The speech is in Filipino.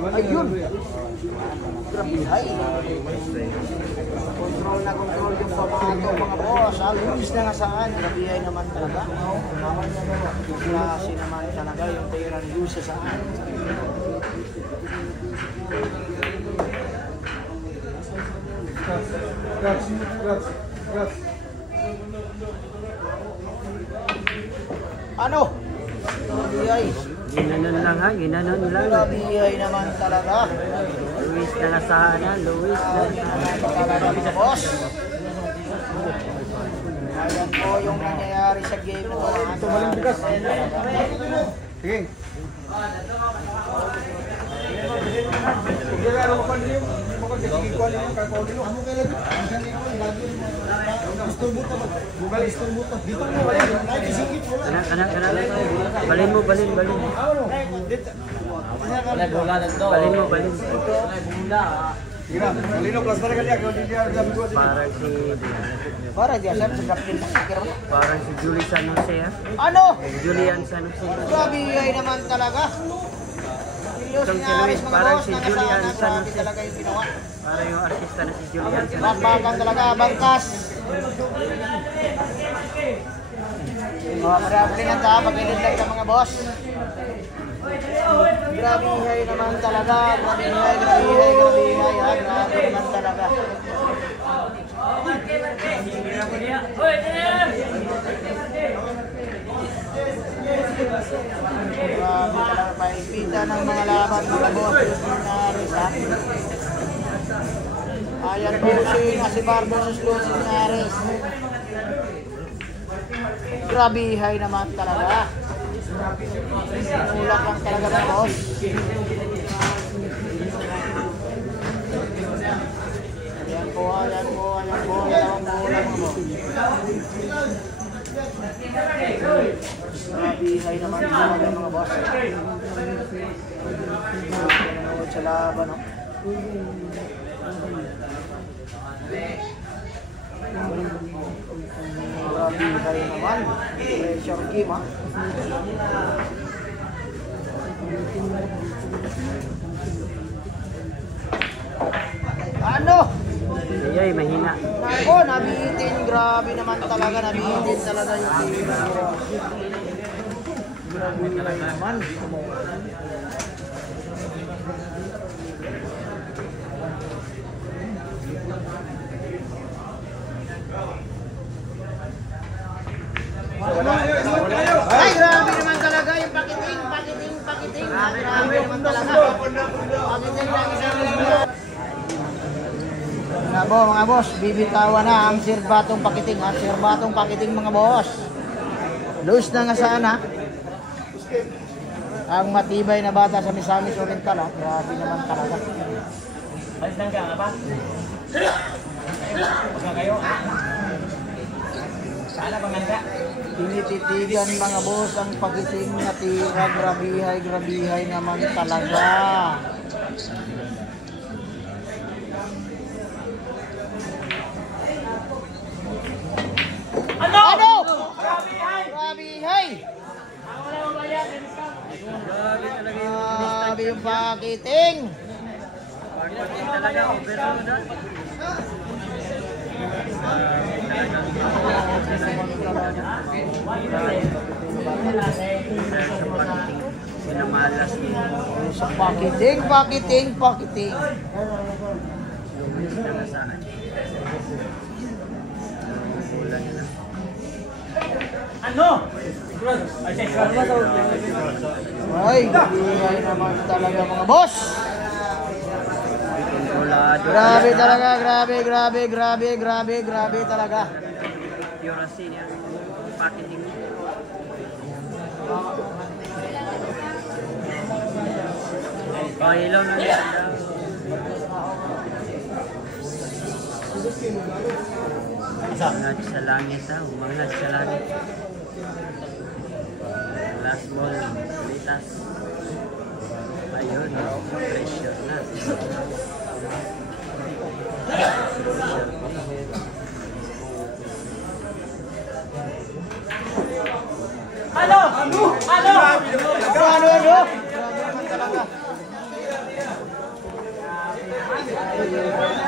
Ayun. Grabihay. Control na control yung pamato mga boss. Alumis na nga saan. Grabihay naman talaga. Klase naman talaga yung Tayran Luz sa saan. Ano? Grabihay. Ginanon lang ha, ginanon lang. Grabihay naman talaga. Luis na nga sana, Luis na Talaga boss. Ayan po yung nangyayari sa game na ito. Ito maling bigas. Sige. Balin mo. Balin mo. Parang si Julie San Jose ha. Ano? Julian San Jose. Grabihay naman talaga. Itong si Luis, parang si Julian San Jose. Talaga yung ginawa. Parang yung artista na si Julian San Jose. Bakbakan talaga, bangkas. Marami lang tayo, pag-ilindag ng mga boss. Grabihay naman talaga. Grabihay. Grabe naman talaga. Grabe talaga. Paipita ng mga laban mga boss. Ayan po si Barbo sa Luis Linares. Grabihay naman talaga. Ulak lang talaga ng boss. Ayan po. Grabihay naman talaga mga boss. Nanonood sa laban, no? Grabihay naman. Pressure game, ha? Ano? Ay, mahina. Ako, nabitin. Grabe naman talaga. Nabitin talaga yung team. Grabe naman. Ay, grabe naman talaga yung pakiting. Grabe naman talaga. Pakiting lang isang libo. Mga boss, bibitawan na ang sirbatong pakiting. Sirbatong pakiting mga boss. Luz na nga sana. Ang matibay na bata sa Misamis Oriental. Grabe naman talaga. Alis lang ka, ba? Pagka kayo. Sana bang hangga? Tinititigan mga boss ang pagiting na tira. Grabihay naman talaga. Ano? Grabihay! Grabe yung pakiting. Pakiting talaga, overload doon. Sinamalas niya. Sa pakiting. Lumis na nga saan. Ulan na. Ano? Ay, grabihay naman talaga mga boss. Grabe talaga, grabe talaga. Purasi niya, packaging niya. Oh, ilaw na niya. Umangat sa langit ha, umangat sa langit. Last ball, litas. Ayun, pressure na. Ano? Grabe naman talaga. Grabe.